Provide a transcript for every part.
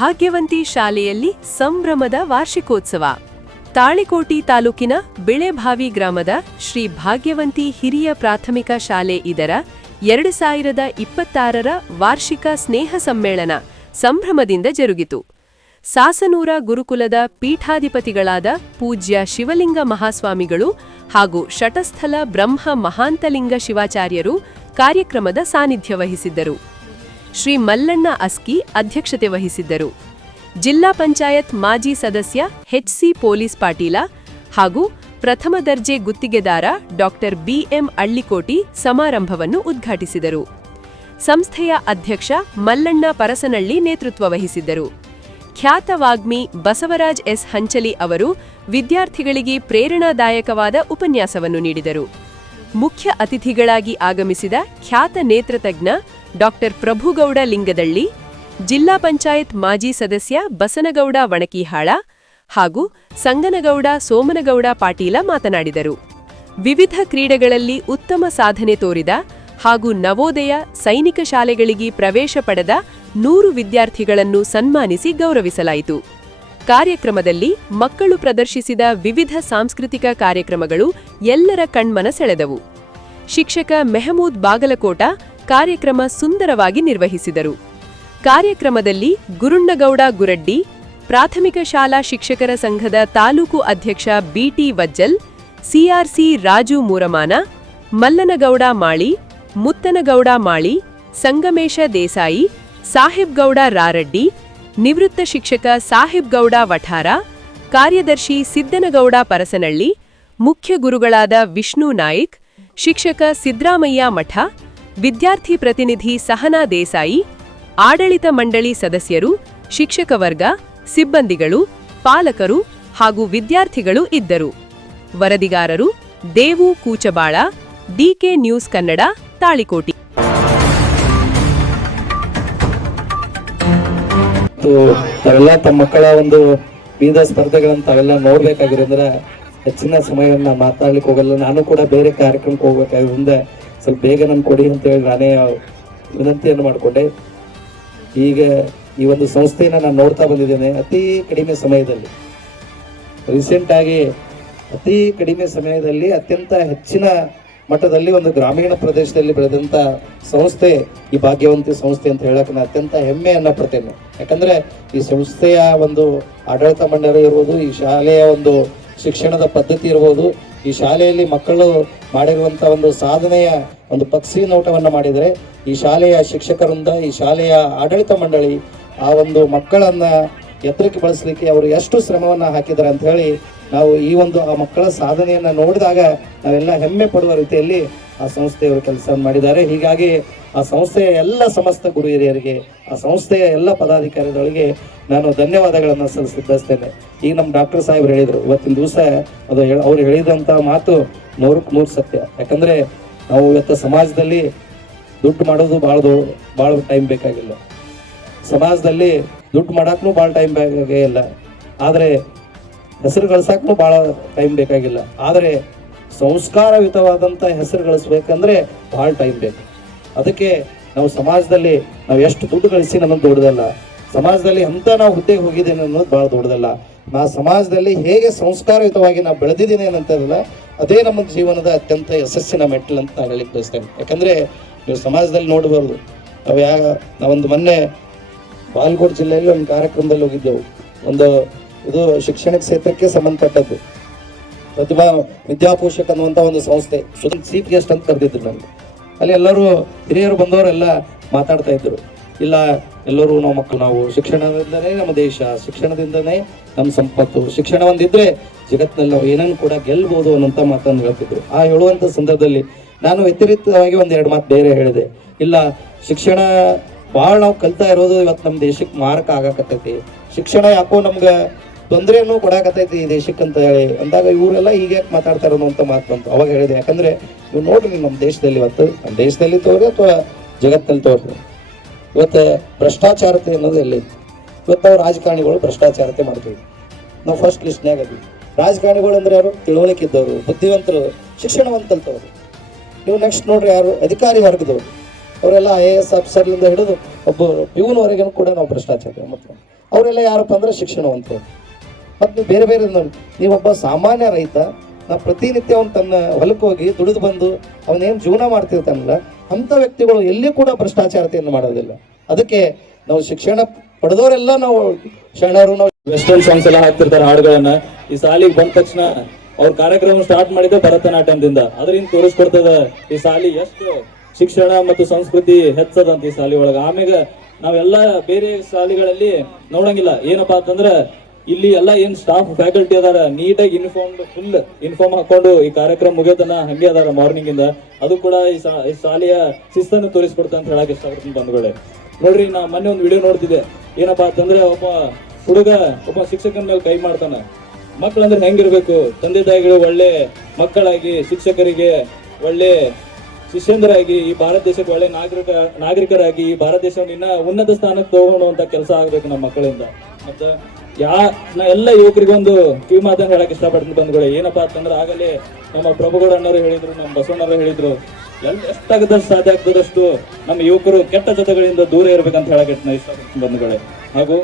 ಭಾಗ್ಯವಂತಿ ಶಾಲೆಯಲ್ಲಿ ಸಂಭ್ರಮದ ವಾರ್ಷಿಕೋತ್ಸವ. ತಾಳಿಕೋಟಿ ತಾಲೂಕಿನ ಬಿಳೆಭಾವಿ ಗ್ರಾಮದ ಶ್ರೀ ಭಾಗ್ಯವಂತಿ ಹಿರಿಯ ಪ್ರಾಥಮಿಕ ಶಾಲೆ ಇದರ 2026ರ ವಾರ್ಷಿಕ ಸ್ನೇಹ ಸಮ್ಮೇಳನ ಸಂಭ್ರಮದಿಂದ ಜರುಗಿತು. ಸಾಸನೂರ ಗುರುಕುಲದ ಪೀಠಾಧಿಪತಿಗಳಾದ ಪೂಜ್ಯ ಶಿವಲಿಂಗ ಮಹಾಸ್ವಾಮಿಗಳು ಹಾಗೂ ಶಟಸ್ಥಲ ಬ್ರಹ್ಮ ಮಹಾಂತಲಿಂಗ ಶಿವಾಚಾರ್ಯರು ಕಾರ್ಯಕ್ರಮದ ಸಾನ್ನಿಧ್ಯ ವಹಿಸಿದ್ದರು. ಶ್ರೀ ಮಲ್ಲಣ್ಣ ಅಸ್ಕಿ ಅಧ್ಯಕ್ಷತೆ ವಹಿಸಿದ್ದರು. ಜಿಲ್ಲಾ ಪಂಚಾಯತ್ ಮಾಜಿ ಸದಸ್ಯ ಎಚ್.ಸಿ. ಪೊಲೀಸ್ ಪಾಟೀಲ ಹಾಗೂ ಪ್ರಥಮ ದರ್ಜೆ ಗುತ್ತಿಗೆದಾರ ಡಾಕ್ಟರ್ ಬಿ.ಎಂ. ಅಳ್ಳಿಕೋಟಿ ಸಮಾರಂಭವನ್ನು ಉದ್ಘಾಟಿಸಿದರು. ಸಂಸ್ಥೆಯ ಅಧ್ಯಕ್ಷ ಮಲ್ಲಣ್ಣ ಪರಸನಳ್ಳಿ ನೇತೃತ್ವ ವಹಿಸಿದ್ದರು. ಖ್ಯಾತ ವಾಗ್ಮಿ ಬಸವರಾಜ್ ಎಸ್ ಹಂಚಲಿ ಅವರು ವಿದ್ಯಾರ್ಥಿಗಳಿಗೆ ಪ್ರೇರಣಾದಾಯಕವಾದ ಉಪನ್ಯಾಸವನ್ನು ನೀಡಿದರು. ಮುಖ್ಯ ಅತಿಥಿಗಳಾಗಿ ಆಗಮಿಸಿದ ಖ್ಯಾತ ನೇತ್ರತಜ್ಞ ಡಾಕ್ಟರ್ ಪ್ರಭುಗೌಡ ಲಿಂಗದಳ್ಳಿ, ಜಿಲ್ಲಾ ಪಂಚಾಯತ್ ಮಾಜಿ ಸದಸ್ಯ ಬಸನಗೌಡ ವಣಕಿಹಾಳ ಹಾಗೂ ಸಂಗನಗೌಡ ಸೋಮನಗೌಡ ಪಾಟೀಲ ಮಾತನಾಡಿದರು. ವಿವಿಧ ಕ್ರೀಡೆಗಳಲ್ಲಿ ಉತ್ತಮ ಸಾಧನೆ ತೋರಿದ ಹಾಗೂ ನವೋದಯ ಸೈನಿಕ ಶಾಲೆಗಳಿಗೆ ಪ್ರವೇಶ ಪಡೆದ 100 ವಿದ್ಯಾರ್ಥಿಗಳನ್ನು ಸನ್ಮಾನಿಸಿ ಗೌರವಿಸಲಾಯಿತು. ಕಾರ್ಯಕ್ರಮದಲ್ಲಿ ಮಕ್ಕಳು ಪ್ರದರ್ಶಿಸಿದ ವಿವಿಧ ಸಾಂಸ್ಕೃತಿಕ ಕಾರ್ಯಕ್ರಮಗಳು ಎಲ್ಲರ ಕಣ್ಮನ ಸೆಳೆದವು. ಶಿಕ್ಷಕ ಮೆಹಮೂದ್ ಬಾಗಲಕೋಟ ಕಾರ್ಯಕ್ರಮ ಸುಂದರವಾಗಿ ನಿರ್ವಹಿಸಿದರು. ಕಾರ್ಯಕ್ರಮದಲ್ಲಿ ಗುರುಣ್ಣಗೌಡ ಗುರಡ್ಡಿ, ಪ್ರಾಥಮಿಕ ಶಾಲಾ ಶಿಕ್ಷಕರ ಸಂಘದ ತಾಲೂಕು ಅಧ್ಯಕ್ಷ ಬಿಟಿ ವಜ್ಜಲ್, ಸಿಆರ್ಸಿ ರಾಜು ಮೂರಮಾನ, ಮಲ್ಲನಗೌಡ ಮಾಳಿ, ಮುತ್ತನಗೌಡ ಮಾಳಿ, ಸಂಗಮೇಶ ದೇಸಾಯಿ, ಸಾಹೇಬ್ಗೌಡ ರಾರಡ್ಡಿ, ನಿವೃತ್ತ ಶಿಕ್ಷಕ ಸಾಹೇಬ್ಗೌಡ ವಠಾರ, ಕಾರ್ಯದರ್ಶಿ ಸಿದ್ದನಗೌಡ ಪರಸನಳ್ಳಿ, ಮುಖ್ಯ ಗುರುಗಳಾದ ವಿಷ್ಣು ನಾಯ್ಕ್, ಶಿಕ್ಷಕ ಸಿದ್ರಾಮಯ್ಯ ಮಠ, ವಿದ್ಯಾರ್ಥಿ ಪ್ರತಿನಿಧಿ ಸಹನಾ ದೇಸಾಯಿ, ಆಡಳಿತ ಮಂಡಳಿ ಸದಸ್ಯರು, ಶಿಕ್ಷಕ ವರ್ಗ, ಸಿಬ್ಬಂದಿಗಳು, ಪಾಲಕರು ಹಾಗೂ ವಿದ್ಯಾರ್ಥಿಗಳು ಇದ್ದರು. ವರದಿಗಾರರು ದೇವು ಕೂಚಬಾಳ, ಡಿಕೆ ನ್ಯೂಸ್ ಕನ್ನಡ, ತಾಳಿಕೋಟಿ. ತಾವೆಲ್ಲ ತಮ್ಮ ಮಕ್ಕಳ ಒಂದು ವಿವಿಧ ಸ್ಪರ್ಧೆಗಳನ್ನು ತಾವೆಲ್ಲ ನೋಡ್ಬೇಕಾಗಿರೋದ್ರ ಹೆಚ್ಚಿನ ಸಮಯವನ್ನ ಮಾತಾಡ್ಲಿಕ್ಕೆ ಹೋಗಲ್ಲ. ನಾನು ಕೂಡ ಬೇರೆ ಕಾರ್ಯಕ್ರಮಕ್ಕೆ ಹೋಗ್ಬೇಕಾಗಿರೋದ್ರಿಂದ ಸ್ವಲ್ಪ ಬೇಗ ನಮ್ಗೆ ಕೊಡಿ ಅಂತೇಳಿ ನಾನೇ ವಿನಂತಿಯನ್ನು ಮಾಡಿಕೊಂಡೆ. ಈಗ ಈ ಒಂದು ಸಂಸ್ಥೆಯನ್ನು ನಾನು ನೋಡ್ತಾ ಬಂದಿದ್ದೇನೆ. ಅತಿ ಕಡಿಮೆ ಸಮಯದಲ್ಲಿ, ರೀಸೆಂಟ್ ಆಗಿ ಅತಿ ಕಡಿಮೆ ಸಮಯದಲ್ಲಿ ಅತ್ಯಂತ ಹೆಚ್ಚಿನ ಮಟ್ಟದಲ್ಲಿ ಒಂದು ಗ್ರಾಮೀಣ ಪ್ರದೇಶದಲ್ಲಿ ಬೆಳೆದಂಥ ಸಂಸ್ಥೆ ಈ ಭಾಗ್ಯವಂತಿ ಸಂಸ್ಥೆ ಅಂತ ಹೇಳಕ್ಕೆ ನಾನು ಅತ್ಯಂತ ಹೆಮ್ಮೆಯನ್ನು ಪಡ್ತೇನೆ. ಯಾಕಂದರೆ ಈ ಸಂಸ್ಥೆಯ ಒಂದು ಆಡಳಿತ ಮಂಡಳಿ ಇರ್ಬೋದು, ಈ ಶಾಲೆಯ ಒಂದು ಶಿಕ್ಷಣದ ಪದ್ಧತಿ ಇರ್ಬೋದು, ಈ ಶಾಲೆಯಲ್ಲಿ ಮಕ್ಕಳು ಮಾಡಿರುವಂಥ ಒಂದು ಸಾಧನೆಯ ಒಂದು ಪಕ್ಷಿ ನೋಟವನ್ನು ಮಾಡಿದರೆ ಈ ಶಾಲೆಯ ಶಿಕ್ಷಕರಿಂದ, ಈ ಶಾಲೆಯ ಆಡಳಿತ ಮಂಡಳಿ ಆ ಒಂದು ಮಕ್ಕಳನ್ನು ಎತ್ತರಕ್ಕೆ ಬಳಸಲಿಕ್ಕೆ ಅವರು ಎಷ್ಟು ಶ್ರಮವನ್ನು ಹಾಕಿದ್ದಾರೆ ಅಂತ ಹೇಳಿ ನಾವು ಈ ಒಂದು ಆ ಮಕ್ಕಳ ಸಾಧನೆಯನ್ನು ನೋಡಿದಾಗ ನಾವೆಲ್ಲ ಹೆಮ್ಮೆ ಪಡುವ ರೀತಿಯಲ್ಲಿ ಆ ಸಂಸ್ಥೆಯವರು ಕೆಲಸವನ್ನು ಮಾಡಿದ್ದಾರೆ. ಹೀಗಾಗಿ ಆ ಸಂಸ್ಥೆಯ ಎಲ್ಲ ಸಮಸ್ತ ಗುರು ಹಿರಿಯರಿಗೆ, ಆ ಸಂಸ್ಥೆಯ ಎಲ್ಲ ಪದಾಧಿಕಾರಿಗಳಿಗೆ ನಾನು ಧನ್ಯವಾದಗಳನ್ನು ಸಲ್ಲಿಸ್ತೇನೆ. ಈಗ ನಮ್ಮ ಡಾಕ್ಟರ್ ಸಾಹೇಬ್ರು ಹೇಳಿದರು, ಇವತ್ತಿನ ದಿವಸ ಅದು ಅವ್ರು ಹೇಳಿದಂಥ ಮಾತು 100ಕ್ಕೆ 100 ಸತ್ಯ. ಯಾಕಂದರೆ ನಾವು ಇವತ್ತು ಸಮಾಜದಲ್ಲಿ ದುಡ್ಡು ಮಾಡೋದು ಭಾಳ ಟೈಮ್ ಬೇಕಾಗಿಲ್ಲ, ಸಮಾಜದಲ್ಲಿ ದುಡ್ಡು ಮಾಡೋಕ್ಕೂ ಭಾಳ ಟೈಮ್ ಬೇಕಾಗಿಲ್ಲ, ಆದರೆ ಹೆಸರು ಗಳಿಸಕ್ಕೂ ಭಾಳ ಟೈಮ್ ಬೇಕಾಗಿಲ್ಲ. ಆದರೆ ಸಂಸ್ಕಾರಯುತವಾದಂಥ ಹೆಸರು ಗಳಿಸ್ಬೇಕಂದ್ರೆ ಭಾಳ ಟೈಮ್ ಬೇಕು. ಅದಕ್ಕೆ ನಾವು ಸಮಾಜದಲ್ಲಿ ನಾವು ಎಷ್ಟು ದುಡ್ಡು ಗಳಿಸಿ ನನ್ನದು ದೊಡ್ಡದಲ್ಲ, ಸಮಾಜದಲ್ಲಿ ಅಂತ ನಾವು ಹುದ್ದೆಗೆ ಹೋಗಿದ್ದೇನೆ ಅನ್ನೋದು ಭಾಳ ದೊಡ್ಡದಲ್ಲ. ನಾ ಸಮಾಜದಲ್ಲಿ ಹೇಗೆ ಸಂಸ್ಕಾರಯುತವಾಗಿ ನಾವು ಬೆಳೆದಿದ್ದೀನಿ ಅನ್ನೋಂಥದ್ದಲ್ಲ, ಅದೇ ನಮ್ಮ ಜೀವನದ ಅತ್ಯಂತ ಯಶಸ್ಸಿನ ಮೆಟ್ಟಲು ಅಂತ ನಾನು ಹೇಳಿಕ್ಕೆ ಬಯಸ್ತೇನೆ. ಯಾಕಂದರೆ ನೀವು ಸಮಾಜದಲ್ಲಿ ನೋಡಬಾರ್ದು. ನಾವೊಂದು ಮೊನ್ನೆ ಬಾಗಲಕೋಟೆ ಜಿಲ್ಲೆಯಲ್ಲಿ ಒಂದು ಕಾರ್ಯಕ್ರಮದಲ್ಲಿ ಹೋಗಿದ್ದೆವು. ಒಂದು ಇದು ಶಿಕ್ಷಣ ಕ್ಷೇತ್ರಕ್ಕೆ ಸಂಬಂಧಪಟ್ಟದ್ದು, ಪ್ರತಿಭಾ ವಿದ್ಯಾಪೋಷಕ ಅನ್ನುವಂಥ ಒಂದು ಸಂಸ್ಥೆ. ಚೀಫ್ ಗೆಸ್ಟ್ ಅಂತ ಕರೆದಿದ್ರು ನನಗೆ. ಅಲ್ಲಿ ಎಲ್ಲರೂ ಹಿರಿಯರು ಬಂದವರೆಲ್ಲ ಮಾತಾಡ್ತಾ ಇದ್ರು. ಇಲ್ಲ, ಎಲ್ಲರೂ ನಾವು ಮಕ್ಕಳು, ನಾವು ಶಿಕ್ಷಣದಿಂದನೇ ನಮ್ಮ ದೇಶ, ಶಿಕ್ಷಣದಿಂದನೇ ನಮ್ಮ ಸಂಪತ್ತು, ಶಿಕ್ಷಣ ಒಂದಿದ್ರೆ ಜಗತ್ತಿನಲ್ಲಿ ನಾವು ಏನನ್ನು ಕೂಡ ಗೆಲ್ಬೋದು ಅನ್ನೋಂಥ ಮಾತನ್ನು ಹೇಳ್ತಿದ್ರು. ಆ ಹೇಳುವಂಥ ಸಂದರ್ಭದಲ್ಲಿ ನಾನು ವ್ಯತಿರಿಕ್ತವಾಗಿ 1-2 ಮಾತು ಬೇರೆ ಹೇಳಿದೆ. ಇಲ್ಲ, ಶಿಕ್ಷಣ ಭಾಳ ನಾವು ಕಲಿತಾ ಇರೋದು ಇವತ್ತು ನಮ್ಮ ದೇಶಕ್ಕೆ ಮಾರಕ ಆಗಾಕತ್ತೈತಿ, ಶಿಕ್ಷಣ ಯಾಕೋ ನಮ್ಗೆ ತೊಂದರೆಯನ್ನು ಕೊಡಾಕತ್ತೈತಿ ಈ ದೇಶಕ್ಕೆ ಅಂತ ಹೇಳಿ ಅಂದಾಗ ಇವರೆಲ್ಲ ಹೀಗೆ ಮಾತಾಡ್ತಾರೆ ಅನ್ನೋಂಥ ಮಾತು ಬಂತು. ಅವಾಗ ಹೇಳಿದೆ, ಯಾಕಂದರೆ ನೀವು ನೋಡ್ರಿ ನಮ್ಮ ದೇಶದಲ್ಲಿ ಇವತ್ತು, ನಮ್ಮ ದೇಶದಲ್ಲಿ ತೋರಿ ಅಥವಾ ಜಗತ್ತಿನಲ್ಲಿ ತೋರಿ, ಇವತ್ತು ಭ್ರಷ್ಟಾಚಾರತೆ ಅನ್ನೋದು ಎಲ್ಲೈತಿ. ಇವತ್ತು ನಾವು ರಾಜಕಾರಣಿಗಳು ಭ್ರಷ್ಟಾಚಾರತೆ ಮಾಡ್ತೀವಿ. ನಾವು ಫಸ್ಟ್ ಲಿಸ್ಟ್ನಾಗ ಅದೀವಿ. ರಾಜಕಾರಣಿಗಳು ಅಂದ್ರೆ ಯಾರು? ತಿಳುವಳಿಕೆ ಇದ್ದವರು, ಬುದ್ಧಿವಂತರು, ಶಿಕ್ಷಣವಂತಲ್ತವರು. ನೀವು ನೆಕ್ಸ್ಟ್ ನೋಡ್ರಿ ಯಾರು? ಅಧಿಕಾರಿ ವರ್ಗದವರು. ಅವರೆಲ್ಲ IAS ಆಫೀಸರ್ಲಿಂದ ಹಿಡಿದು ಒಬ್ಬ ಪ್ಯೂನ್ವರೆಗೂ ಕೂಡ ನಾವು ಭ್ರಷ್ಟಾಚಾರ. ಮತ್ತು ಅವರೆಲ್ಲ ಯಾರಪ್ಪ ಅಂದ್ರೆ ಶಿಕ್ಷಣವಂತರು. ಮತ್ತು ನೀವು ಬೇರೆ ಬೇರೆ ನೀವೊಬ್ಬ ಸಾಮಾನ್ಯ ರೈತ, ನಾವು ಪ್ರತಿನಿತ್ಯ ಅವನು ತನ್ನ ಹೊಲಕ್ಕೆ ಹೋಗಿ ದುಡಿದು ಬಂದು ಅವನೇನು ಜೀವನ ಮಾಡ್ತಿರ್ತಾನಲ್ಲ, ಅಂಥ ವ್ಯಕ್ತಿಗಳು ಎಲ್ಲಿ ಕೂಡ ಭ್ರಷ್ಟಾಚಾರತೆಯನ್ನು ಮಾಡೋದಿಲ್ಲ. ಅದಕ್ಕೆ ನಾವು ಶಿಕ್ಷಣ ಪಡೆದವರೆಲ್ಲ ನಾವು ಶರಣರು. ನಾವು ವೆಸ್ಟರ್ನ್ ಸಾಂಗ್ಸ್ ಎಲ್ಲ ಹಾಕ್ತಿರ್ತಾರೆ ಹಾಡುಗಳನ್ನ. ಈ ಸಾಲಿಗೆ ಬಂದ ತಕ್ಷಣ ಅವ್ರ ಕಾರ್ಯಕ್ರಮ ಸ್ಟಾರ್ಟ್ ಮಾಡಿದ ಭರತನಾಟ್ಯದಿಂದ. ಅದರಿಂದ ತೋರಿಸ್ಕೊಡ್ತದ ಈ ಸಾಲಿ ಎಷ್ಟು ಶಿಕ್ಷಣ ಮತ್ತು ಸಂಸ್ಕೃತಿ ಹೆಚ್ಚದಂತ ಈ ಸಾಲಿ ಒಳಗ. ಆಮ್ಯಾಗ ನಾವೆಲ್ಲ ಬೇರೆ ಶಾಲೆಗಳಲ್ಲಿ ನೋಡಂಗಿಲ್ಲ. ಏನಪ್ಪಾ ಅಂತಂದ್ರ ಇಲ್ಲಿ ಎಲ್ಲ ಏನ್ ಸ್ಟಾಫ್ ಫ್ಯಾಕಲ್ಟಿ ಅದಾರ ನೀಟಾಗಿ ಫುಲ್ ಯೂನಿಫಾರ್ಮ್ ಹಾಕೊಂಡು ಈ ಕಾರ್ಯಕ್ರಮ ಮುಗಿಯೋತನ ಹಂಗೆ ಅದಾರ ಮಾರ್ನಿಂಗ್ ಇಂದ. ಅದು ಕೂಡ ಈ ಶಾಲೆಯ ಶಿಸ್ತನ್ನು ತೋರಿಸ್ಕೊಡ್ತ ಅಂತ ಹೇಳಕ್ ಇಷ್ಟಪಡ್ತೀನಿ ಬಂಧುಗಳೇ. ನೋಡ್ರಿ, ನಾ ಮೊನ್ನೆ ಒಂದು ವಿಡಿಯೋ ನೋಡ್ತಿದ್ದೆ. ಏನಪ್ಪಾ ಅಂತಂದ್ರೆ ಒಬ್ಬ ಹುಡುಗ ಒಬ್ಬ ಶಿಕ್ಷಕನ ಮೇಲೆ ಕೈ ಮಾಡ್ತಾನ. ಮಕ್ಕಳಂದ್ರೆ ಹೆಂಗಿರ್ಬೇಕು, ತಂದೆ ತಾಯಿಗಳು ಒಳ್ಳೆ ಮಕ್ಕಳಾಗಿ, ಶಿಕ್ಷಕರಿಗೆ ಒಳ್ಳೆ ಶಿಷ್ಯಂದರಾಗಿ, ಈ ಭಾರತ ದೇಶಕ್ಕೆ ಒಳ್ಳೆ ನಾಗರಿಕರಾಗಿ ಈ ಭಾರತ ದೇಶವನ್ನು ಇನ್ನ ಉನ್ನತ ಸ್ಥಾನಕ್ಕೆ ತಗೊಳ್ಳುವಂತ ಕೆಲಸ ಆಗ್ಬೇಕು ನಮ್ಮ ಮಕ್ಕಳಿಂದ. ಮತ್ತ ನಾ ಎಲ್ಲ ಯುವಕರಿಗೊಂದು ಕಿವಿ ಮಾತನ್ನು ಹೇಳಕ್ ಇಷ್ಟಪಡ್ತೀನಿ ಬಂಧುಗಳೇ. ಏನಪ್ಪಾ ಅಂತಂದ್ರೆ ಆಗಲೇ ನಮ್ಮ ಪ್ರಭುಗೌಡ ಅಣ್ಣವರು ಹೇಳಿದ್ರು, ನಮ್ಮ ಬಸವಣ್ಣವರು ಹೇಳಿದ್ರು, ಎಷ್ಟಾಗದಷ್ಟು ಸಾಧ್ಯ ಆಗ್ತದಷ್ಟು ನಮ್ಮ ಯುವಕರು ಕೆಟ್ಟ ಜೊತೆಗಳಿಂದ ದೂರ ಇರ್ಬೇಕಂತ ಹೇಳಕ್ ಇಷ್ಟಪಡ್ತೀನಿ ಬಂಧುಗಳೇ. ಹಾಗೂ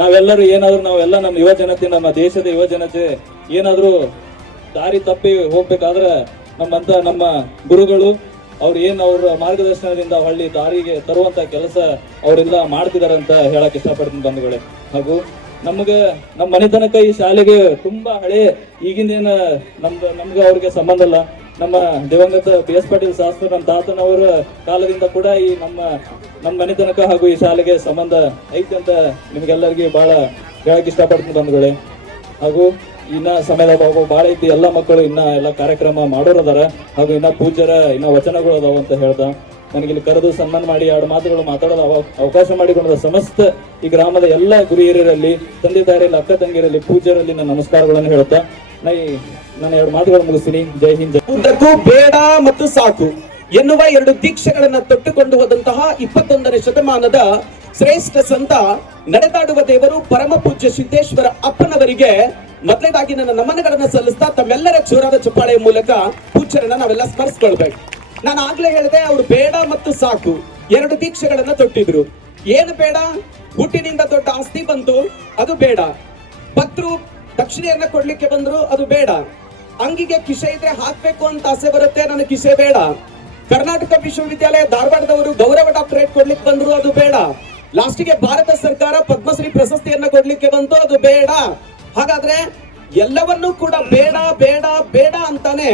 ನಾವೆಲ್ಲರೂ ನಾವೆಲ್ಲ ನಮ್ಮ ಯುವ ಜನತೆ, ನಮ್ಮ ದೇಶದ ಯುವ ಜನತೆ ಏನಾದ್ರೂ ದಾರಿ ತಪ್ಪಿ ಹೋಗ್ಬೇಕಾದ್ರ ನಮ್ಮ ಗುರುಗಳು ಅವ್ರ ಮಾರ್ಗದರ್ಶನದಿಂದ ಹಳ್ಳಿ ದಾರಿಗೆ ತರುವಂತ ಕೆಲಸ ಅವರೆಲ್ಲ ಮಾಡ್ತಿದಾರೆ ಅಂತ ಹೇಳಕ್ ಇಷ್ಟಪಡ್ತೀನಿ ಬಂಧುಗಳೇ. ಹಾಗೂ ನಮ್ಗೆ ನಮ್ಮ ಮನೆತನಕ ಈ ಶಾಲೆಗೆ ತುಂಬಾ ಹಳೆ, ಈಗಿಂದೇನ ನಮ್ಗೆ ಅವ್ರಿಗೆ ಸಂಬಂಧ ಇಲ್ಲ. ನಮ್ಮ ದಿವಂಗತ BS ಪಾಟೀಲ್ ಶಾಸ್ತ್ರ ನಮ್ಮ ತಾತನವರ ಕಾಲದಿಂದ ಕೂಡ ಈ ನಮ್ಮ ಮನೆತನಕ ಹಾಗೂ ಈ ಶಾಲೆಗೆ ಸಂಬಂಧ ಐತಿ ಅಂತ ನಿಮ್ಗೆಲ್ಲರಿಗೆ ಬಹಳ ಹೇಳಕ್ ಇಷ್ಟಪಡ್ತೀನಿ ಬಂಧುಗಳೇ. ಹಾಗೂ ಇನ್ನ ಸಮಯದ ಬಾಳ ಐತಿ, ಎಲ್ಲ ಮಕ್ಕಳು ಇನ್ನ ಎಲ್ಲ ಕಾರ್ಯಕ್ರಮ ಮಾಡೋರದಾರ. ಹಾಗೂ ಇನ್ನ ಪೂಜ್ಯರ ಇನ್ನ ವಚನಗಳು ಅದಾವ ಅಂತ ಹೇಳ್ದ ನನಗಿಲ್ಲಿ ಕರೆದು ಸನ್ಮಾನ ಮಾಡಿ 2 ಮಾತುಗಳು ಮಾತಾಡೋದು ಅವಕಾಶ ಮಾಡಿಕೊಂಡ ಸಮಸ್ತ ಈ ಗ್ರಾಮದ ಎಲ್ಲ ಗುರು ಹಿರಿಯರಲ್ಲಿ, ತಂದೆ ತಾಯಿರಲ್ಲಿ, ಅಕ್ಕ ತಂಗಿಯರಲ್ಲಿ, ಪೂಜ್ಯರಲ್ಲಿ ನನ್ನ ನಮಸ್ಕಾರಗಳನ್ನು ಹೇಳ್ತಾ ನಾನು 2 ಮಾತುಗಳು ಮುಗಿಸ್ತೀನಿ. ಜೈ ಹಿಂದ್. ಉದ್ದಕ್ಕೂ ಬೇಡ ಮತ್ತು ಸಾಕು ಎನ್ನುವ 2 ದೀಕ್ಷೆಗಳನ್ನ ತೊಟ್ಟುಕೊಂಡು ಹೋದಂತಹ 21ನೇ ಶತಮಾನದ ಶ್ರೇಷ್ಠ ಸಂತ, ನಡೆದಾಡುವ ದೇವರು ಪರಮ ಪೂಜ್ಯ ಸಿದ್ದೇಶ್ವರ ಅಪ್ಪನವರಿಗೆ ಮೊದಲನೇದಾಗಿ ನನ್ನ ನಮನಗಳನ್ನ ಸಲ್ಲಿಸ್ತಾ ತಮ್ಮೆಲ್ಲರ ಜೋರಾದ ಚಪ್ಪಾಳೆಯ ಮೂಲಕ ಪೂಜ್ಯರನ್ನ ನಾವೆಲ್ಲ ಸ್ಮರಿಸ್ಕೊಳ್ಬೇಕು. ನಾನು ಆಗ್ಲೇ ಹೇಳಿದೆ, ಅವರು ಬೇಡ ಮತ್ತು ಸಾಕು 2 ದೀಕ್ಷೆಗಳನ್ನ ತೊಟ್ಟಿದ್ರು. ಏನು ಬೇಡ? ಹುಟ್ಟಿನಿಂದ ದೊಡ್ಡ ಆಸ್ತಿ ಬಂತು, ಅದು ಬೇಡ. ಭಕ್ತರು ದಕ್ಷಿಣೆಯನ್ನ ಕೊಡ್ಲಿಕ್ಕೆ ಬಂದ್ರು, ಅದು ಬೇಡ. ಅಂಗಿಗೆ ಕಿಸೆ ಇದ್ರೆ ಹಾಕ್ಬೇಕು ಅಂತ ಆಸೆ ಬರುತ್ತೆ, ನನಗೆ ಕಿಸೆ ಬೇಡ. ಕರ್ನಾಟಕ ವಿಶ್ವವಿದ್ಯಾಲಯ ಧಾರವಾಡದವರು ಗೌರವ ಡಾಕ್ಟರೇಟ್ ಕೊಡ್ಲಿಕ್ಕೆ ಬಂದ್ರು, ಅದು ಬೇಡ. ಲಾಸ್ಟಿಗೆ ಭಾರತ ಸರ್ಕಾರ ಪದ್ಮಶ್ರೀ ಪ್ರಶಸ್ತಿಯನ್ನ ಕೊಡ್ಲಿಕ್ಕೆ ಬಂತು, ಅದು ಬೇಡ. ಹಾಗಾದ್ರೆ ಎಲ್ಲವನ್ನೂ ಕೂಡ ಬೇಡ ಬೇಡ ಬೇಡ ಅಂತಾನೆ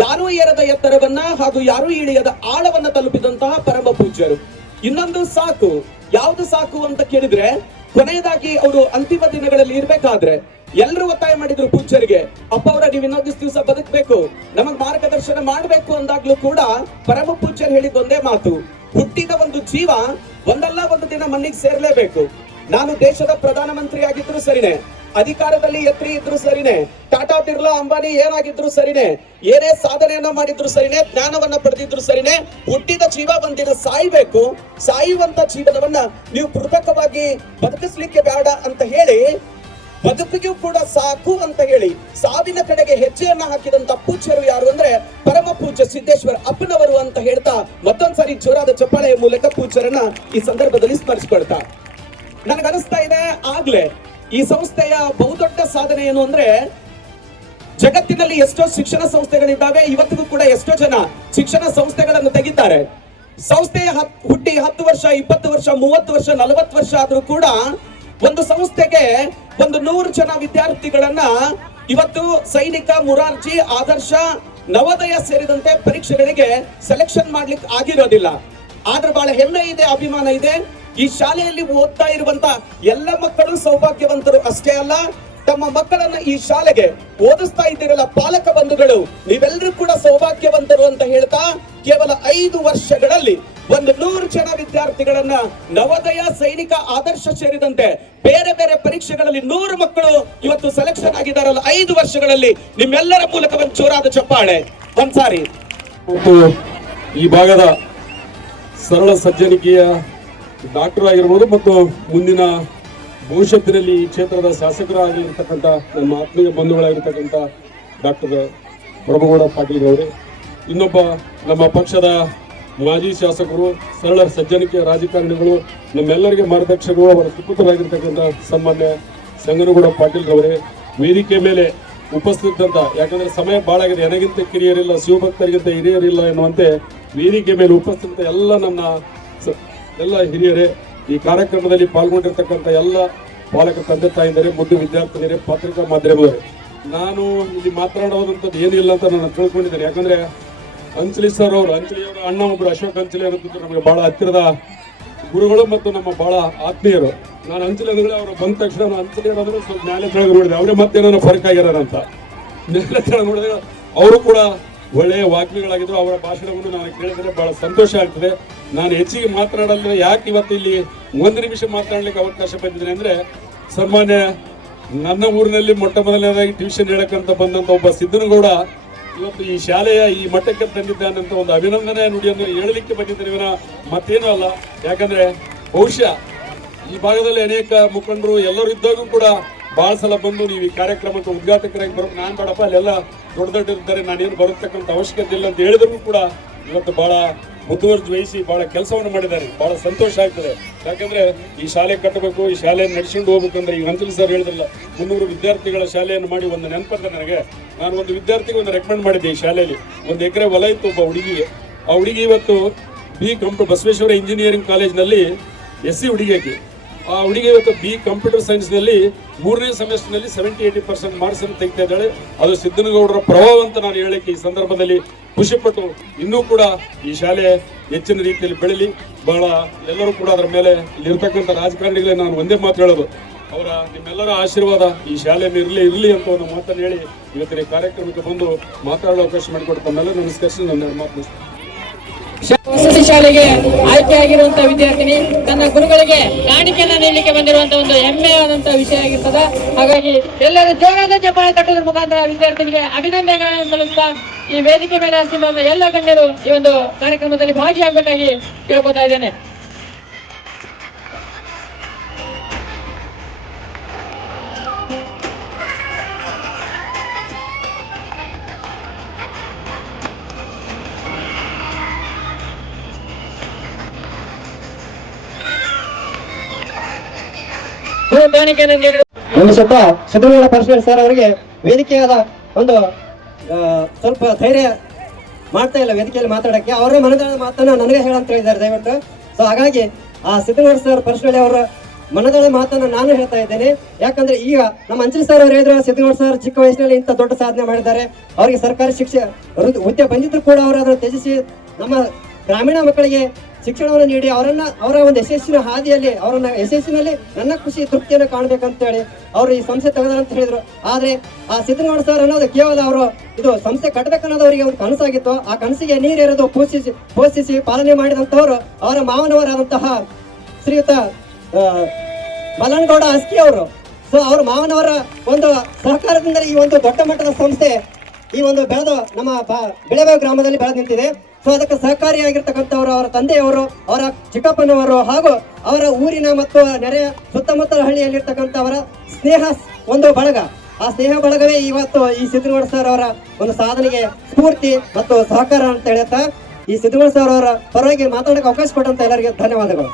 ಯಾರೂ ಏರದ ಎತ್ತರವನ್ನ ಹಾಗೂ ಯಾರೂ ಇಳಿಯದ ಆಳವನ್ನ ತಲುಪಿದಂತಹ ಪರಮ ಪೂಜ್ಯರು. ಇನ್ನೊಂದು ಸಾಕು. ಯಾವುದು ಸಾಕು ಅಂತ ಕೇಳಿದ್ರೆ, ಕೊನೆಯದಾಗಿ ಅವರು ಅಂತಿಮ ದಿನಗಳಲ್ಲಿ ಇರ್ಬೇಕಾದ್ರೆ ಎಲ್ಲರೂ ಒತ್ತಾಯ ಮಾಡಿದ್ರು ಪೂಜ್ಯರಿಗೆ, ಅಪ್ಪ ಅವರ ನೀವು ಇನ್ನೊಂದಿಷ್ಟು ದಿವಸ ಬದುಕಬೇಕು, ನಮಗ್ ಮಾರ್ಗದರ್ಶನ ಮಾಡಬೇಕು ಅಂದಾಗ್ಲೂ ಕೂಡ ಪರಮ ಪೂಜ್ಯರು ಹೇಳಿದ್ದೊಂದೇ ಮಾತು, ಹುಟ್ಟಿದ ಒಂದು ಜೀವ ಒಂದಲ್ಲ ಒಂದು ದಿನ ಮಣ್ಣಿಗೆ ಸೇರ್ಲೇಬೇಕು. ನಾನು ದೇಶದ ಪ್ರಧಾನಮಂತ್ರಿ ಆಗಿದ್ರು ಸರಿನೇ, ಅಧಿಕಾರದಲ್ಲಿ ಎತ್ರಿ ಇದ್ರು ಸರಿನೇ, ಟಾಟಾ ಬಿರ್ಲಾ ಅಂಬಾನಿ ಏನಾಗಿದ್ರು ಸರಿನೇ, ಏನೇ ಸಾಧನೆಯನ್ನ ಮಾಡಿದ್ರು ಸರಿನೇ, ಜ್ಞಾನವನ್ನ ಪಡೆದಿದ್ರು ಸರಿನೇ, ಹುಟ್ಟಿದ ಜೀವ ಒಂದಿನ ಸಾಯ್ಬೇಕು. ಸಾಯುವಂತ ಜೀವನವನ್ನ ನೀವು ಕೃತಕವಾಗಿ ಬದುಕಿಸ್ಲಿಕ್ಕೆ ಬೇಡ ಅಂತ ಹೇಳಿ, ಬದುಕಿಗೂ ಕೂಡ ಸಾಕು ಅಂತ ಹೇಳಿ ಸಾವಿನ ಕಡೆಗೆ ಹೆಜ್ಜೆಯನ್ನ ಹಾಕಿದಂತ ಪೂಜ್ಯರು ಯಾರು ಅಂದ್ರೆ ಪರಮ ಪೂಜ್ಯ ಸಿದ್ದೇಶ್ವರ ಅಪ್ಪನವರು ಅಂತ ಹೇಳ್ತಾ ಮತ್ತೊಂದ್ಸರಿ ಜೋರಾದ ಚಪ್ಪಾಳೆಯ ಮೂಲಕ ಪೂಜ್ಯರನ್ನ ಈ ಸಂದರ್ಭದಲ್ಲಿ ಸ್ಮರಿಸಿಕೊಳ್ತಾ ನನಗನಿಸ್ತಾ ಇದೆ, ಆಗ್ಲೇ ಈ ಸಂಸ್ಥೆಯ ಬಹುದೊಡ್ಡ ಸಾಧನೆ ಏನು ಅಂದ್ರೆ, ಜಗತ್ತಿನಲ್ಲಿ ಎಷ್ಟೋ ಶಿಕ್ಷಣ ಸಂಸ್ಥೆಗಳಿದ್ದಾವೆ, ಇವತ್ತಿಗೂ ಕೂಡ ಎಷ್ಟೋ ಜನ ಶಿಕ್ಷಣ ಸಂಸ್ಥೆಗಳನ್ನು ತೆಗಿತಾರೆ. ಸಂಸ್ಥೆಯ ಹುಟ್ಟಿ 10 ವರ್ಷ, 20 ವರ್ಷ, 30 ವರ್ಷ, 40 ವರ್ಷ ಆದ್ರೂ ಕೂಡ ಒಂದು ಸಂಸ್ಥೆಗೆ 100 ಜನ ವಿದ್ಯಾರ್ಥಿಗಳನ್ನ ಇವತ್ತು ಸೈನಿಕ, ಮುರಾರ್ಜಿ, ಆದರ್ಶ, ನವೋದಯ ಸೇರಿದಂತೆ ಪರೀಕ್ಷೆಗಳಿಗೆ ಸೆಲೆಕ್ಷನ್ ಮಾಡ್ಲಿಕ್ಕೆ ಆಗಿರೋದಿಲ್ಲ. ಆದ್ರೆ ಬಹಳ ಹೆಮ್ಮೆ ಇದೆ, ಅಭಿಮಾನ ಇದೆ. ಈ ಶಾಲೆಯಲ್ಲಿ ಓದ್ತಾ ಇರುವಂತ ಎಲ್ಲ ಮಕ್ಕಳು ಸೌಭಾಗ್ಯವಂತರು ಅಷ್ಟೇ ಅಲ್ಲ, ತಮ್ಮ ಮಕ್ಕಳನ್ನ ಈ ಶಾಲೆಗೆ ಓದಿಸ್ತಾ ಇದ್ದೀರಲ್ಲ ಪಾಲಕ ಬಂಧುಗಳು, ನೀವೆಲ್ಲರೂ ಕೂಡ ಸೌಭಾಗ್ಯವಂತರು ಅಂತ ಹೇಳ್ತಾ ಕೇವಲ 5 ವರ್ಷಗಳಲ್ಲಿ 100 ಜನ ವಿದ್ಯಾರ್ಥಿಗಳನ್ನ ನವೋದಯ, ಸೈನಿಕ, ಆದರ್ಶ ಸೇರಿದಂತೆ ಬೇರೆ ಬೇರೆ ಪರೀಕ್ಷೆಗಳಲ್ಲಿ 100 ಮಕ್ಕಳು ಇವತ್ತು ಸೆಲೆಕ್ಷನ್ ಆಗಿದ್ದಾರಲ್ಲ 5 ವರ್ಷಗಳಲ್ಲಿ. ನಿಮ್ಮೆಲ್ಲರ ಮೂಲಕ ಒಂದು ಜೋರಾದ ಚಪ್ಪಾಳೆ ಒಂದ್ಸಾರಿ. ಈ ಭಾಗದ ಸರಳ ಸಜ್ಜನಿಕೆಯ ಡಾಕ್ಟರ್ ಆಗಿರ್ಬೋದು ಮತ್ತು ಮುಂದಿನ ಭವಿಷ್ಯತ್ತಿನಲ್ಲಿ ಈ ಕ್ಷೇತ್ರದ ಶಾಸಕರಾಗಿರ್ತಕ್ಕಂಥ ನಮ್ಮ ಆತ್ಮೀಯ ಬಂಧುಗಳಾಗಿರ್ತಕ್ಕಂಥ ಡಾಕ್ಟರ್ ಪ್ರಭುಗೌಡ ಪಾಟೀಲ್ ಅವರೇ, ಇನ್ನೊಬ್ಬ ನಮ್ಮ ಪಕ್ಷದ ಮಾಜಿ ಶಾಸಕರು, ಸರಳ ಸಜ್ಜನಿಕೆಯ ರಾಜಕಾರಣಿಗಳು, ನಮ್ಮೆಲ್ಲರಿಗೆ ಮಾರ್ಗದರ್ಶಕರು, ಅವರ ಸುಪುತ್ರರಾಗಿರ್ತಕ್ಕಂಥ ಸನ್ಮಾನ್ಯ ಸಂಗನಗೌಡ ಪಾಟೀಲ್ ರವರೇ, ವೇದಿಕೆ ಮೇಲೆ ಉಪಸ್ಥಿತಂತ, ಯಾಕಂದ್ರೆ ಸಮಯ ಬಾಳಾಗಿದೆ, ನನಗಿಂತ ಕಿರಿಯರಿಲ್ಲ, ಶಿವಭಕ್ತರಿಗಿಂತ ಹಿರಿಯರಿಲ್ಲ ಎನ್ನುವಂತೆ ವೇದಿಕೆ ಮೇಲೆ ಉಪಸ್ಥಿತ ಎಲ್ಲ ಹಿರಿಯರೇ, ಈ ಕಾರ್ಯಕ್ರಮದಲ್ಲಿ ಪಾಲ್ಗೊಂಡಿರ್ತಕ್ಕಂಥ ಎಲ್ಲ ಪಾಲಕ ತಂದೆ ತಾಯಿದರೆ, ಮುದ್ದು ವಿದ್ಯಾರ್ಥಿನಿಯರೇ, ಪತ್ರಿಕಾ ಮಾಧ್ಯಮದವರೇ, ನಾನು ಇಲ್ಲಿ ಮಾತನಾಡೋದಂಥದ್ದು ಏನಿಲ್ಲ ಅಂತ ನಾನು ತಿಳ್ಕೊಂಡಿದ್ದೇನೆ. ಯಾಕಂದ್ರೆ ಅಂಚಲಿ ಸರ್ ಅವರು, ಅಂಚಲಿಯವರ ಅಣ್ಣ ಒಬ್ಬರು ಅಶೋಕ್ ಅಂಚಲಿ ಅನ್ನೋದು ನಮಗೆ ಬಹಳ ಹತ್ತಿರದ ಗುರುಗಳು ಮತ್ತು ನಮ್ಮ ಬಹಳ ಆತ್ಮೀಯರು. ನಾನು ಅಂಚಲಿ ಅಂದ್ರೆ ಅವರು ಬಂದ ತಕ್ಷಣ ನಾನು ಅಂಚಲಿ ಅನ್ನೋದ್ರೆ ಸ್ವಲ್ಪ ಮ್ಯಾಲೆ ಕೆಳಗೆ ನೋಡಿದೆ, ಅವರೇ ಮತ್ತೇನೋ ಫರ್ಕ್ ಆಗ್ಯಾರಂತ ಮ್ಯಾಲೆ ಕೆಳಗೆ ನೋಡಿದ್ರೆ ಅವರು ಕೂಡ ಒಳ್ಳೆಯ ವಾಗ್ಮಿಗಳಾಗಿದ್ರು. ಅವರ ಭಾಷಣವನ್ನು ನಾನು ಕೇಳಿದ್ರೆ ಬಹಳ ಸಂತೋಷ ಆಗ್ತದೆ. ನಾನು ಹೆಚ್ಚಿಗೆ ಮಾತನಾಡಲ್ಲ, ಯಾಕೆ ಇವತ್ತು ಇಲ್ಲಿ 1 ನಿಮಿಷ ಮಾತನಾಡ್ಲಿಕ್ಕೆ ಅವಕಾಶ ಬಂದಿದ್ದೇನೆ ಅಂದ್ರೆ, ಸನ್ಮಾನ್ಯ ನನ್ನ ಊರಿನಲ್ಲಿ ಮೊಟ್ಟ ಮೊದಲನೇದಾಗಿ ಟ್ಯೂಷನ್ ಹೇಳಕ್ಕಂತ ಬಂದಂತ ಒಬ್ಬ ಸಿದ್ದನಗೌಡ ಇವತ್ತು ಈ ಶಾಲೆಯ ಈ ಮಟ್ಟಕ್ಕೆ ತಂದಿದ್ದಾನಂತ ಒಂದು ಅಭಿನಂದನೆ ನುಡಿಯನ್ನು ಹೇಳಲಿಕ್ಕೆ ಬಂದಿದ್ದೇನೆ ಇವನ ಮತ್ತೇನೂ ಅಲ್ಲ. ಯಾಕಂದ್ರೆ ಬಹುಶಃ ಈ ಭಾಗದಲ್ಲಿ ಅನೇಕ ಮುಖಂಡರು ಎಲ್ಲರೂ ಇದ್ದಾಗೂ ಕೂಡ ಬಹಳ ಸಲ ಬಂದು ನೀವು ಈ ಕಾರ್ಯಕ್ರಮಕ್ಕೆ ಉದ್ಘಾಟಕರಾಗಿ ಬರೋದು, ನಾನು ಬೇಡಪ್ಪ ಅಲ್ಲೆಲ್ಲ ದೊಡ್ಡ ದೊಡ್ಡ ಇದ್ದಾರೆ, ನಾನೇನು ಬರತಕ್ಕಂಥ ಅವಶ್ಯಕತೆ ಇಲ್ಲ ಅಂತ ಹೇಳಿದ್ರು ಕೂಡ ಇವತ್ತು ಬಹಳ ಮುತುವರ್ಜಿ ವಹಿಸಿ ಬಹಳ ಕೆಲಸವನ್ನು ಮಾಡಿದ್ದಾರೆ. ಬಹಳ ಸಂತೋಷ ಆಗ್ತದೆ. ಯಾಕಂದ್ರೆ ಈ ಶಾಲೆ ಕಟ್ಟಬೇಕು, ಈ ಶಾಲೆಯನ್ನು ನಡೆಸಿಕೊಂಡು ಹೋಗ್ಬೇಕಂದ್ರೆ ಈಗ ಅಂಚಲಿ ಸರ್ ಹೇಳಿದ್ರಲ್ಲ, 300 ವಿದ್ಯಾರ್ಥಿಗಳ ಶಾಲೆಯನ್ನು ಮಾಡಿ ಒಂದು ನೆನಪಂತ ನನಗೆ. ನಾನು ಒಂದು ವಿದ್ಯಾರ್ಥಿಗೆ ಒಂದು ರೆಕಮೆಂಡ್ ಮಾಡಿದ್ದೆ. ಈ ಶಾಲೆಯಲ್ಲಿ 1 ಎಕರೆ ಹೊಲ ಇತ್ತು ಒಬ್ಬ ಹುಡುಗಿಗೆ. ಆ ಹುಡುಗಿ ಇವತ್ತು ಬಸವೇಶ್ವರ ಇಂಜಿನಿಯರಿಂಗ್ ಕಾಲೇಜ್ನಲ್ಲಿ SC ಹುಡುಗಿಯಾಗಿ, ಆ ಹುಡುಗಿ ಇವತ್ತು B ಕಂಪ್ಯೂಟರ್ ಸೈನ್ಸ್ನಲ್ಲಿ 3ನೇ ಸೆಮಿಸ್ಟರ್ನಲ್ಲಿ 70-80% ಮಾರ್ಕ್ಸ್ ಅನ್ನು ತೆಗಿತಾ ಇದ್ದಾಳೆ. ಅದು ಸಿದ್ದನಗೌಡರ ಪ್ರಭಾವ ಅಂತ ನಾನು ಹೇಳಕ್ಕೆ ಈ ಸಂದರ್ಭದಲ್ಲಿ ಖುಷಿಪಟ್ಟು, ಇನ್ನೂ ಕೂಡ ಈ ಶಾಲೆ ಹೆಚ್ಚಿನ ರೀತಿಯಲ್ಲಿ ಬೆಳೀಲಿ. ಬಹಳ ಎಲ್ಲರೂ ಕೂಡ ಅದರ ಮೇಲೆ ಇಲ್ಲಿರ್ತಕ್ಕಂಥ ರಾಜಕಾರಣಿಗಳೇ ನಾನು ಒಂದೇ ಮಾತು ಹೇಳೋದು, ಅವರ ನಿಮ್ಮೆಲ್ಲರ ಆಶೀರ್ವಾದ ಈ ಶಾಲೆ ಮೇಲೆ ಇರಲಿ ಅಂತ ಒಂದು ಮಾತನ್ನು ಹೇಳಿ ಇವತ್ತಿನ ಕಾರ್ಯಕ್ರಮಕ್ಕೆ ಬಂದು ಮಾತಾಡೋ ಅವಕಾಶ ಮಾಡಿಕೊಟ್ಟು ತಮ್ಮೆಲ್ಲ ನಮಸ್ಕರಿಸಿ ನನ್ನ ಮಾತು. ವಸತಿ ಶಾಲೆಗೆ ಆಯ್ಕೆಯಾಗಿರುವಂತಹ ವಿದ್ಯಾರ್ಥಿನಿ ತನ್ನ ಗುರುಗಳಿಗೆ ಕಾಣಿಕೆಯನ್ನ ನೀಡಲಿಕ್ಕೆ ಬಂದಿರುವಂತಹ ಒಂದು ಹೆಮ್ಮೆಯಾದಂತಹ ವಿಷಯ ಆಗಿರ್ತದೆ. ಹಾಗಾಗಿ ಎಲ್ಲರೂ ಜೋರಾದ ಚಪ್ಪಾಳೆ ತಟ್ಟುವುದರ ಮುಖಾಂತರ ವಿದ್ಯಾರ್ಥಿನಿಗೆ ಅಭಿನಂದನೆಗಳನ್ನು ಸಲ್ಲಿಸ್ತಾ ಈ ವೇದಿಕೆ ಮೇಲೆ ಹಸಿದ ಎಲ್ಲ ಗಣ್ಯರು ಈ ಒಂದು ಕಾರ್ಯಕ್ರಮದಲ್ಲಿ ಭಾಗಿಯಾಗಬೇಕಾಗಿ ಕೇಳ್ಕೊತಾ ಇದ್ದೇನೆ. ಒಂದು ಸ್ವಲ್ಪ ಸಿದ್ದನಗೌಡ ಪರಮೇಶ್ವರ್ ಸರ್ ಅವರಿಗೆ ವೇದಿಕೆಯಾದ ಒಂದು ಸ್ವಲ್ಪ ಧೈರ್ಯ ಮಾಡ್ತಾ ಇಲ್ಲ ವೇದಿಕೆಯಲ್ಲಿ ಮಾತಾಡಕ್ಕೆ. ಅವರ ಮನದ ಮಾತನ್ನ ನನಗೆ ಹೇಳಂತ ಹೇಳಿದ್ದಾರೆ ದಯವಿಟ್ಟು. ಸೊ ಹಾಗಾಗಿ ಆ ಸಿದ್ದನಗೌಡ ಸರ್ ಪರಮೇಶ್ವರ್ ಅವರ ಮನದ ಮಾತನ್ನ ನಾನು ಹೇಳ್ತಾ ಇದ್ದೇನೆ. ಯಾಕಂದ್ರೆ ಈಗ ನಮ್ಮ ಅಂಚಲಿ ಸರ್ ಅವರು ಹೇಳಿದ್ರು, ಸಿದ್ದನಗೌಡ ಸರ್ ಚಿಕ್ಕ ವಯಸ್ಸಿನಲ್ಲಿ ಇಂಥ ದೊಡ್ಡ ಸಾಧನೆ ಮಾಡಿದ್ದಾರೆ, ಅವರಿಗೆ ಸರ್ಕಾರಿ ಶಿಕ್ಷೆ ಹುದ್ದೆ ಬಂದಿದ್ರು ಕೂಡ ಅವರು ಅದನ್ನು ತ್ಯಜಿಸಿ ನಮ್ಮ ಗ್ರಾಮೀಣ ಮಕ್ಕಳಿಗೆ ಶಿಕ್ಷಣವನ್ನು ನೀಡಿ ಅವರ ಒಂದು ಯಶಸ್ಸಿನ ಹಾದಿಯಲ್ಲಿ ಅವರನ್ನ ಯಶಸ್ಸಿನಲ್ಲಿ ನನ್ನ ಖುಷಿ ತೃಪ್ತಿಯನ್ನು ಕಾಣಬೇಕಂತ ಹೇಳಿ ಅವರು ಈ ಸಂಸ್ಥೆ ತೆಗೆದಾರಂತ ಹೇಳಿದ್ರು. ಆದ್ರೆ ಆ ಸಿದ್ದನಗೌಡ ಸರ್ ಅನ್ನೋದು ಕೇವಲ ಅವರು ಇದು ಸಂಸ್ಥೆ ಕಟ್ಟಬೇಕನ್ನೋದು ಅವರಿಗೆ ಒಂದು ಕನಸಾಗಿತ್ತು. ಆ ಕನಸಿಗೆ ನೀರೆರೆದು ಪೋಷಿಸಿ ಪಾಲನೆ ಮಾಡಿದಂತವರು ಅವರ ಮಾವನವರಾದಂತಹ ಶ್ರೀಯುತ ಮಲ್ಲನಗೌಡ ಅಸ್ಕಿ ಅವರು. ಸೊ ಅವ್ರ ಮಾವನವರ ಒಂದು ಸಹಕಾರದಿಂದ ಈ ಒಂದು ದೊಡ್ಡ ಮಟ್ಟದ ಸಂಸ್ಥೆ ಈ ಒಂದು ನಮ್ಮ ಬೆಳೆಬಾವಿ ಗ್ರಾಮದಲ್ಲಿ ಬೆಳೆದು ನಿಂತಿದೆ. ಸೊ ಅದಕ್ಕೆ ಸಹಕಾರಿಯಾಗಿರ್ತಕ್ಕಂಥವರು ಅವರ ತಂದೆಯವರು, ಅವರ ಚಿಕ್ಕಪ್ಪನವರು ಹಾಗೂ ಅವರ ಊರಿನ ಮತ್ತು ನೆರೆಯ ಸುತ್ತಮುತ್ತಲ ಹಳ್ಳಿಯಲ್ಲಿರ್ತಕ್ಕಂಥ ಅವರ ಸ್ನೇಹ ಒಂದು ಬಳಗ. ಆ ಸ್ನೇಹ ಬಳಗವೇ ಇವತ್ತು ಈ ಸಿದ್ದನಗೌಡ ಸರ್ ಅವರ ಒಂದು ಸಾಧನೆಗೆ ಸ್ಫೂರ್ತಿ ಮತ್ತು ಸಹಕಾರ ಅಂತ ಹೇಳ್ತಾ ಈ ಸಿದ್ದನಗೌಡ ಸರ್ ಅವರ ಪರವಾಗಿ ಮಾತಾಡೋಕೆ ಅವಕಾಶ ಕೊಟ್ಟಂತ ಎಲ್ಲರಿಗೆ ಧನ್ಯವಾದಗಳು.